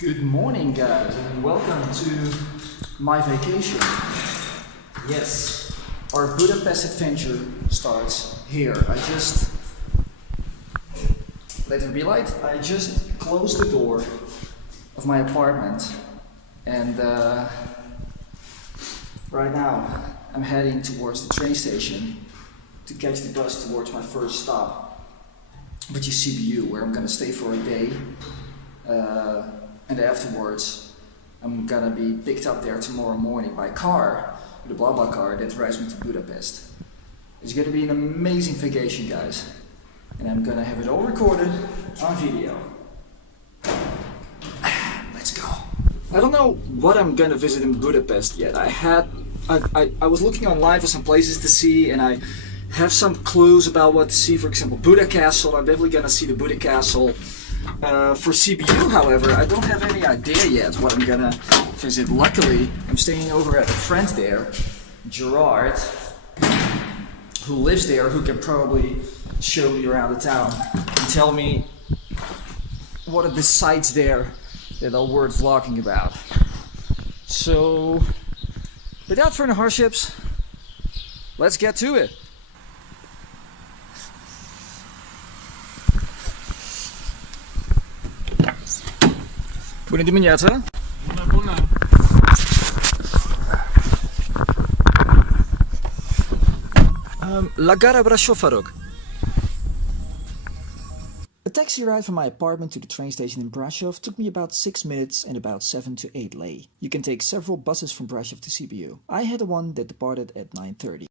Good morning, guys, and welcome to my vacation. Yes, our Budapest adventure starts here. Let there be light. I just closed the door of my apartment, and right now I'm heading towards the train station to catch the bus towards my first stop, which is Sibiu, where I'm gonna stay for a day. And afterwards, I'm gonna be picked up there tomorrow morning by car, with a BlaBla car that drives me to Budapest. It's gonna be an amazing vacation, guys. And I'm gonna have it all recorded on video. Let's go. I don't know what I'm gonna visit in Budapest yet. I was looking online for some places to see, and I have some clues about what to see. For example, Buda Castle. I'm definitely gonna see the Buda Castle. For Sibiu, however, I don't have any idea yet what I'm gonna visit. Luckily, I'm staying over at a friend there, Gerard, who lives there, who can probably show me around the town and tell me what are the sights there that are worth vlogging about. So, without further hardships, let's get to it. Bună dimineața! Bună, bună! La gara Brașov, vă rog. A taxi ride from my apartment to the train station in Brașov took me about 6 minutes and about 7 to 8 lei. You can take several buses from Brașov to Sibiu. I had the one that departed at 9:30.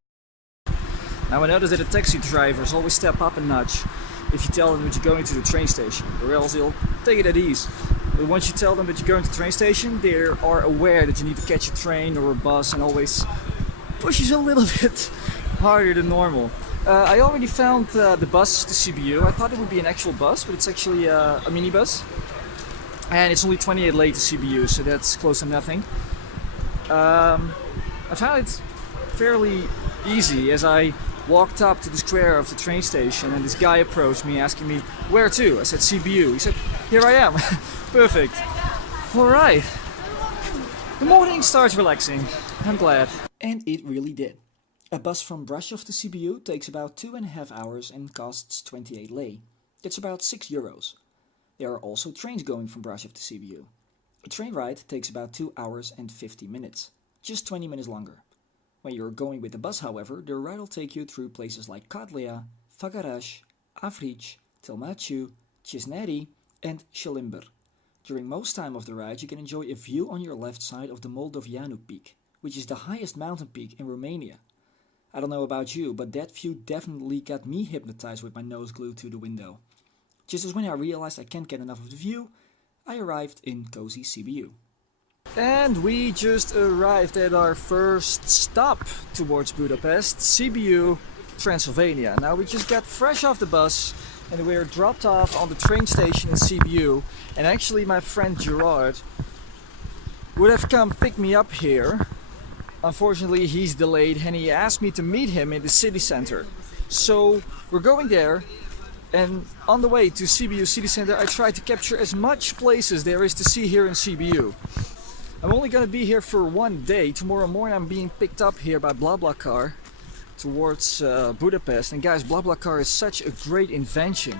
Now I noticed that the taxi drivers always step up a notch if you tell them that you're going to the train station, or else they'll take it at ease. But once you tell them that you're going to the train station, they are aware that you need to catch a train or a bus and always pushes a little bit harder than normal. I already found the bus to Sibiu. I thought it would be an actual bus, but it's actually a minibus. And it's only 28 lei to Sibiu, so that's close to nothing. I found it fairly easy as I walked up to the square of the train station, and this guy approached me asking me where to. I said Sibiu. He said, here I am. Perfect. Alright. The morning starts relaxing. I'm glad. And it really did. A bus from Brașov to Sibiu takes about 2.5 hours and costs 28 lei. That's about €6. There are also trains going from Brașov to Sibiu. A train ride takes about 2 hours and 50 minutes. Just 20 minutes longer. When you're going with the bus, however, the ride will take you through places like Cadlea, Făgăraș, Avrici, Tâlmaciu, Cisneri, and Șalimber. During most time of the ride, you can enjoy a view on your left side of the Moldoveanu Peak, which is the highest mountain peak in Romania. I don't know about you, but that view definitely got me hypnotized with my nose glued to the window. Just as when I realized I can't get enough of the view, I arrived in cozy Sibiu. And we just arrived at our first stop towards Budapest, Sibiu, Transilvania. Now we just got fresh off the bus and we were dropped off on the train station in Sibiu. And actually my friend Gerard would have come pick me up here. Unfortunately he's delayed and he asked me to meet him in the city center. So we're going there, and on the way to Sibiu city center I tried to capture as much places there is to see here in Sibiu. I'm only gonna be here for one day. Tomorrow morning I'm being picked up here by BlaBlaCar towards Budapest. And guys, BlaBlaCar is such a great invention.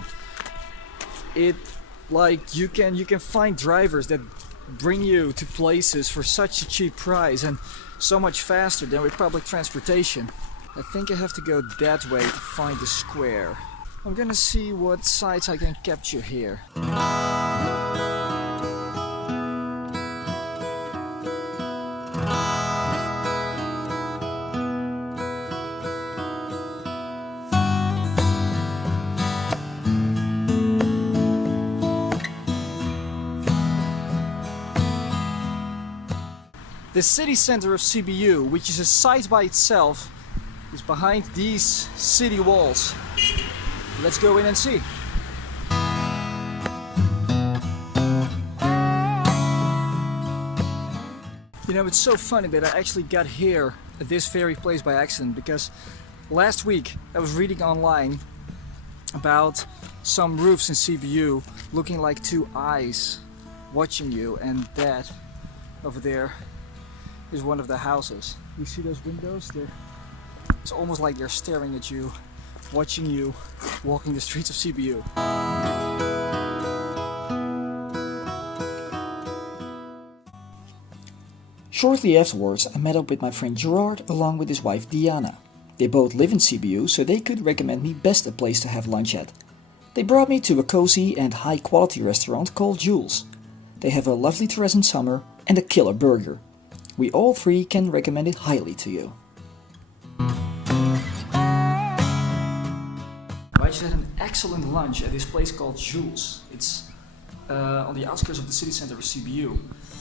You can find drivers that bring you to places for such a cheap price and so much faster than with public transportation. I think I have to go that way to find the square. I'm gonna see what sights I can capture here. The city center of Sibiu, which is a site by itself, is behind these city walls. Let's go in and see. You know, it's so funny that I actually got here at this very place by accident, because last week I was reading online about some roofs in Sibiu looking like two eyes. watching you, and that over there is one of the houses. You see those windows? It's almost like they're staring at you, watching you walking the streets of Sibiu. Shortly afterwards, I met up with my friend Gerard along with his wife Diana. They both live in Sibiu, so they could recommend me best a place to have lunch at. They brought me to a cozy and high quality restaurant called JULES. They have a lovely terrace in summer and a killer burger. We all three can recommend it highly to you. I just had an excellent lunch at this place called JULES. It's on the outskirts of the city center of Sibiu.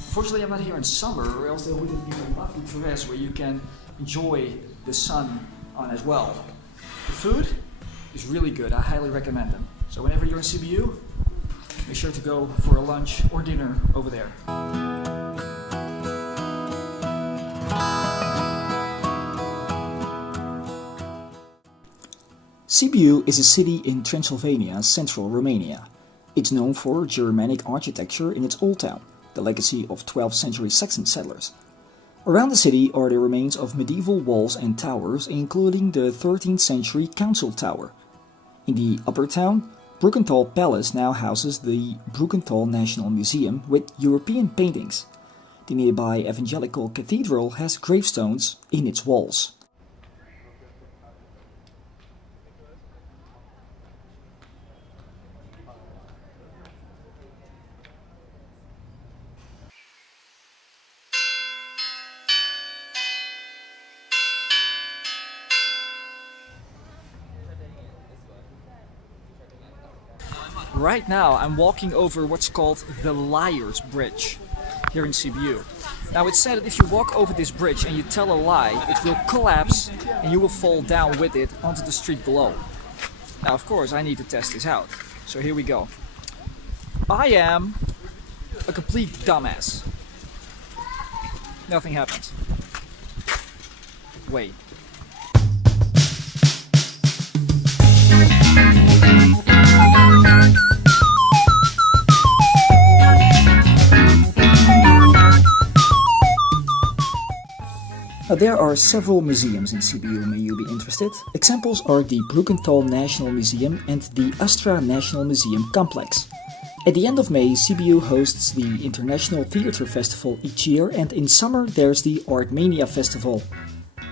Unfortunately, I'm not here in summer, or else there would have been a lovely terrace where you can enjoy the sun on as well. The food is really good. I highly recommend them. So whenever you're in Sibiu, make sure to go for a lunch or dinner over there. Sibiu is a city in Transilvania, central Romania. It's known for Germanic architecture in its old town, the legacy of 12th century Saxon settlers. Around the city are the remains of medieval walls and towers, including the 13th century Council Tower. In the upper town, Brukenthal Palace now houses the Brukenthal National Museum with European paintings. The nearby Evangelical Cathedral has gravestones in its walls. Right now I'm walking over what's called the Liar's Bridge here in Sibiu. Now it's said that if you walk over this bridge and you tell a lie, it will collapse and you will fall down with it onto the street below. Now of course I need to test this out, so here we go. I am a complete dumbass. Nothing happens. Wait. Now, there are several museums in Sibiu, may you be interested. Examples are the Brukenthal National Museum and the Astra National Museum complex. At the end of May, Sibiu hosts the International Theatre Festival each year, and in summer there's the Artmania Festival.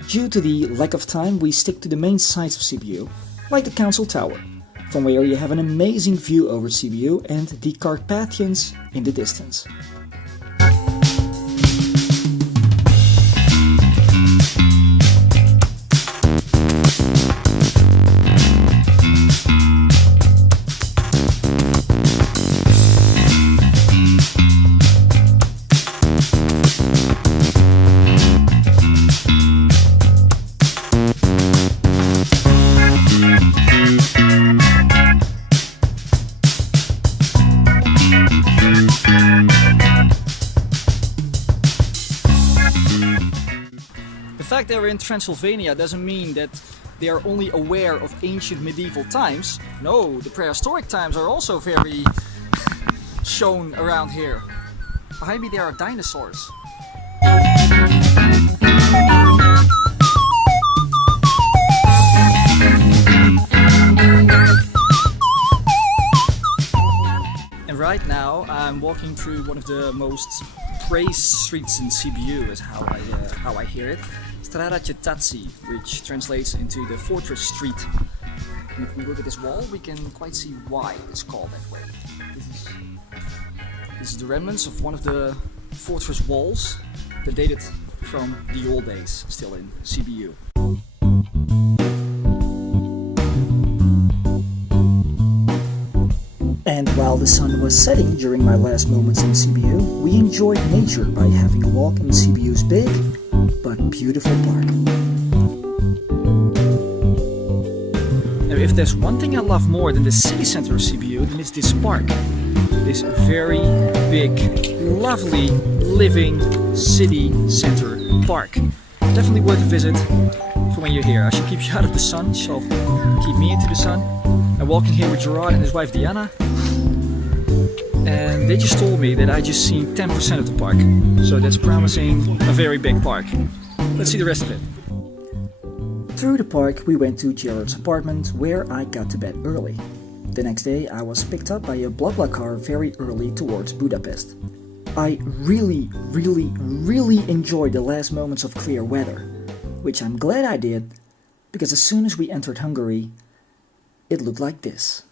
Due to the lack of time, we stick to the main sites of Sibiu, like the Council Tower, from where you have an amazing view over Sibiu and the Carpathians in the distance. The fact they're in Transylvania doesn't mean that they are only aware of ancient medieval times. No, the prehistoric times are also very shown around here. Behind me there are dinosaurs. And right now I'm walking through one of the most praised streets in Sibiu, is how I hear it. Strada Cetății, which translates into the Fortress Street. And if we look at this wall, we can quite see why it's called that way. This is the remnants of one of the fortress walls that dated from the old days, still in Sibiu. And while the sun was setting during my last moments in Sibiu, we enjoyed nature by having a walk in Sibiu's big but beautiful park. Now, if there's one thing I love more than the city center of Sibiu, then it's this park. This very big, lovely, living city center park. Definitely worth a visit for when you're here. I should keep you out of the sun, so keep me into the sun. I'm walking here with Gerard and his wife Diana. And they just told me that I just seen 10% of the park. So that's promising a very big park. Let's see the rest of it. Through the park we went to Gerard's apartment, where I got to bed early. The next day I was picked up by a BlaBlaCar very early towards Budapest. I really enjoyed the last moments of clear weather, which I'm glad I did, because as soon as we entered Hungary, it looked like this.